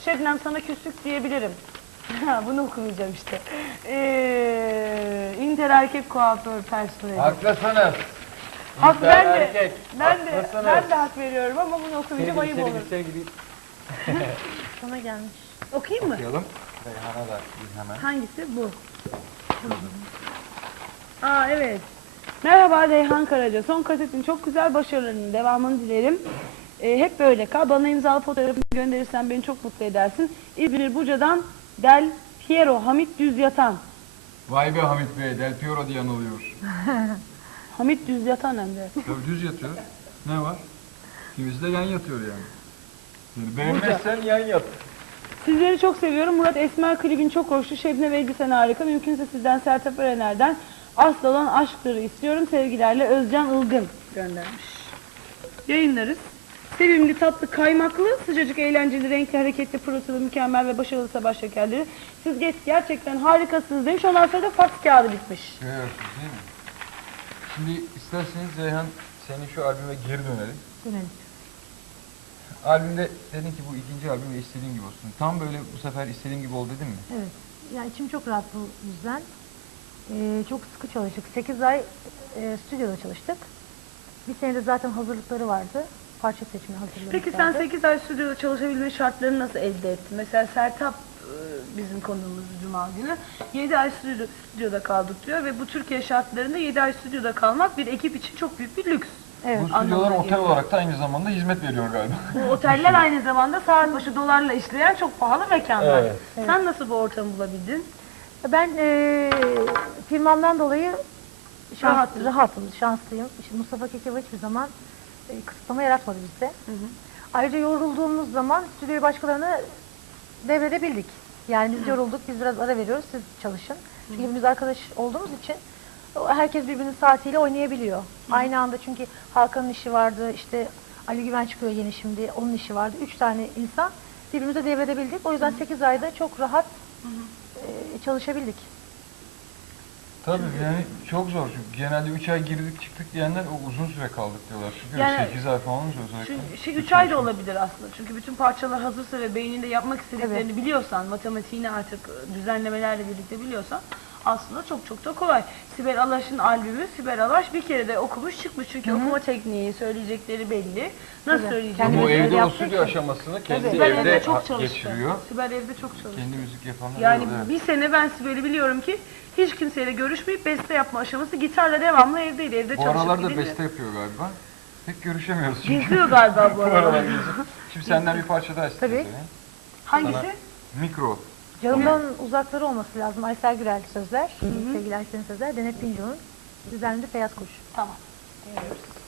Şebnem sana küslük diyebilirim. Bunu okumayacağım işte. Inter erkek kuaför personeli. Haklısınız. Hak ben de, Erkek. ben de hak veriyorum ama bunu okumayacağım, ayıp olur. Sevgili. Sana gelmiş. Okuyayım mı? Okuyalım. Reyhan'a da hemen. Hangisi? Bu. Aa evet. Merhaba Reyhan Karaca. Son kasetin çok güzel, başarılarının devamını dilerim. Hep böyle kal. Bana imzalı fotoğrafını gönderirsen beni çok mutlu edersin. İzmir Buca'dan Del Piero Hamit Düz Yatan. Vay be Hamit Bey, Del Piero diye anılıyor. Hamit Düz Yatan hem de. Tabii düz yatıyor. Ne var? İkimiz de yan yatıyor yani. Beğenmezsen yan yat. Sizleri çok seviyorum. Murat Esmer klibin çok hoştu. Şebnem Evgi sen harika. Mümkünse sizden Sertab Erener'den Asıl olan aşktır istiyorum. Sevgilerle Özcan Ilgın göndermiş. Yayınlarız. Sevimli, tatlı, kaymaklı, sıcacık, eğlenceli, renkli, hareketli, pırıltılı, mükemmel ve başarılı sabah şekerleri. Siz gerçekten harikasınız demiş. Ondan sonra da faks kağıdı bitmiş. Görüyorsunuz değil mi? Şimdi isterseniz Reyhan, senin şu albüme geri dönelim. Dönelim. Albümde dedin ki bu ikinci albüm ve istediğim gibi olsun. Tam böyle bu sefer istediğim gibi oldu dedin mi? Evet. Yani içim çok rahat bu yüzden. Çok sıkı çalıştık. 8 ay stüdyoda çalıştık. Bir senede zaten hazırlıkları vardı. Parça seçimi hazırlıkları Peki sen 8 ay stüdyoda çalışabilme şartlarını nasıl elde ettin? Mesela Sertab bizim konuğumuz Cuma günü. 7 ay stüdyoda kaldık diyor ve bu Türkiye şartlarında 7 ay stüdyoda kalmak bir ekip için çok büyük bir lüks. Evet. Bu stüdyolar Anlamına otel geliyor. olarak da aynı zamanda hizmet veriyor galiba. Bu oteller aynı zamanda saat başı dolarla işleyen çok pahalı mekanlar. Evet. Sen nasıl bu ortamı bulabildin? Ben firmamdan dolayı Rahattın. rahatım, şanslıyım. İşte Mustafa Kekeva hiçbir zaman kısıtlama yaratmadı bizde. Ayrıca yorulduğumuz zaman stüdyoyu başkalarına devredebildik. Yani biz yorulduk, biz biraz ara veriyoruz, siz çalışın. Çünkü biz arkadaş olduğumuz için herkes birbirinin saatiyle oynayabiliyor. Aynı anda çünkü Hakan'ın işi vardı, işte Ali Güven çıkıyor yeni şimdi, onun işi vardı. 3 tane insan birbirimize devredebildik. O yüzden 8 ayda çok rahat çalışabildik. Tabii yani çok zor çünkü genelde 3 ay girdik çıktık diyenler o uzun süre kaldık diyorlar. Çünkü Yani 8 ay falan olunca özellikle. 3 ay da olabilir aslında. Çünkü bütün parçalar hazırsa ve beyninde yapmak istediklerini biliyorsan, matematiğini artık düzenlemelerle birlikte biliyorsan aslında çok çok da kolay. Sibel Alaş'ın albümü, Sibel Alaş bir kere de okumuş çıkmış. Çünkü okuma tekniği, söyleyecekleri belli. Nasıl söyleyecekleri Ama o Kendimiz evde o yaptık stüdyo ki. aşamasını kendi Sibel evde evde çok çalıştı. geçiriyor. Sibel evde çok çalıştı. Kendi müzik yapanlar Yani evet. bir sene ben Sibel'i biliyorum ki hiç kimseyle görüşmeyip beste yapma aşaması, gitarla devamlı evdeydi. Evde Bu çalışıp aralarda gidince. beste yapıyor galiba. Pek görüşemiyoruz çünkü. Gizliyor galiba bu Bu aralar. aralar gizliyor. Şimdi senden bir parça daha istiyorum. Tabii. Hangisi? Mikro. Canımdan uzakları olması lazım. Aysel Gürel sözler, sevgili Aysel'in sözler, Denet Pinco'nun düzenli Beyaz Kuş. Tamam. Dinliyoruz.